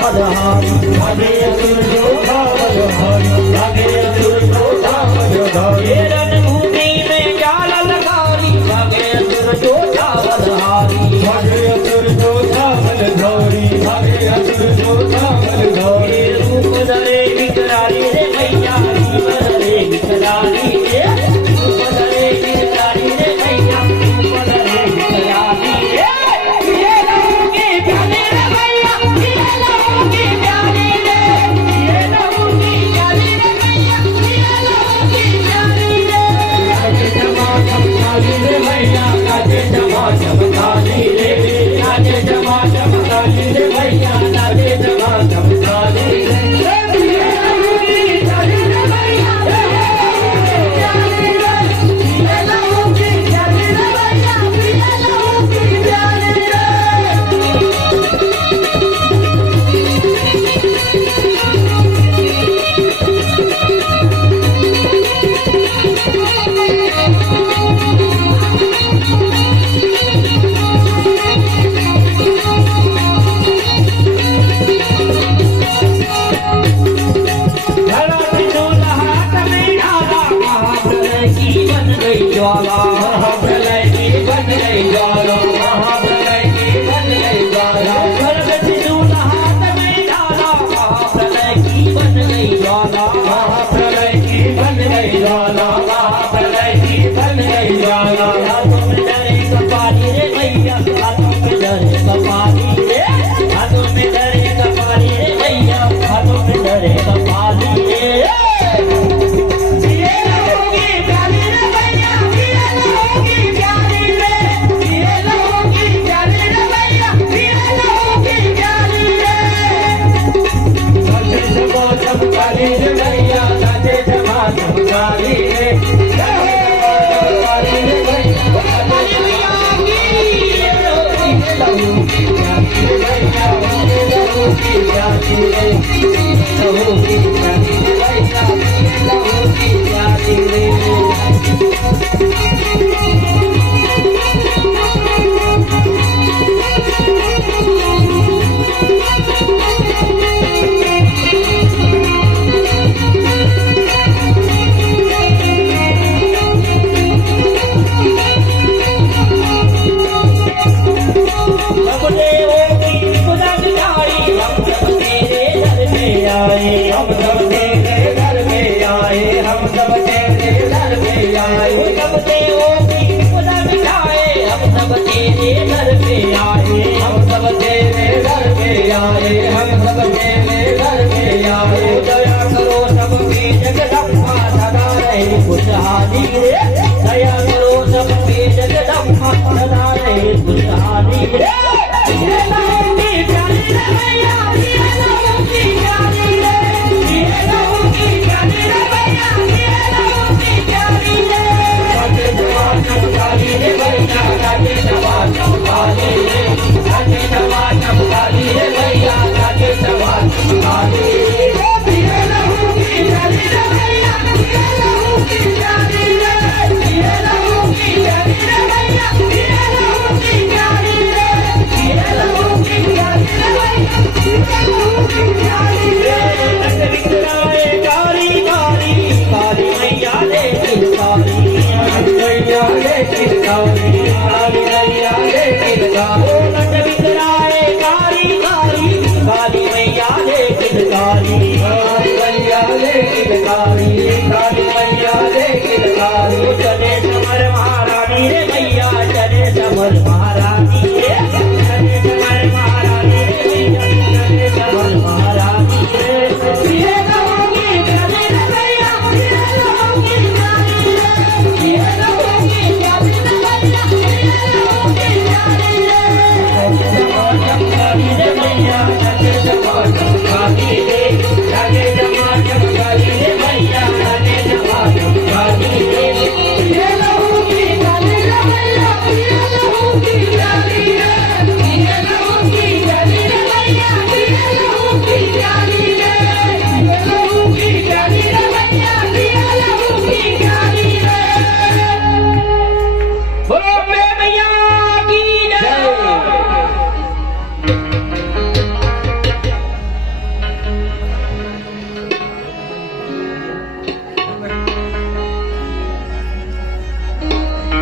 बलहारी लागे असुर जोधा बलहारी लागे असुर जोधा बलहारी रणभूमि में जाल लगारी लागे असुर जोधा बलहारी लागे असुर जोधा बलहारी लागे असुर जोधा बलहारी रूप धरे विकराली रे मैया रूप धरे विकराली रे रूप धरे विकराली रे मैया रूप धरे विकराली रे ये लोगों की प्यारी रे मैया ये लोगों की प्यारी रे ये लोगों की प्यारी रे मैया ये लोगों की प्यारी रे काजे जमा चमकाली रे मैया काजे जमा चमकाली रे काजे जमा चमकाली रे मैया काजे जमा चमकाली रे ज्वाला महाप्रलय की बन गई ज्वाला महाप्रलय की बन गई ज्वाला स्वर्ग सिंधु हाथ में डाला महाप्रलय की बन गई ज्वाला महाप्रलय की बन गई ज्वाला महाप्रलय की बन गई ज्वाला हाथों में डरे कपाली रे मैया हाथों में डरे कपाली रे हाथों में डरे कपाली रे मैया हाथों में डरे कपाली रे चमकाली रे मैया काजे जमा चमकाली रे चमकाली रे मैया काजे मैया की लहू की प्यारी रे मैया लहू की प्यारी रे लहू की प्यारी रे मैया लहू की प्यारी रे हम सब तेरे घर में आए हम सब तेरे घर में आए सब देवों की पूजा मिठाए हम सब तेरे घर में आए हम सब तेरे घर में आए हम सब तेरे घर में आए दया करो सब पे जगदम्बा सदा रहे खुशहाली रे दया करो सब पे जगदम्बा सदा रहे खुशहाली रे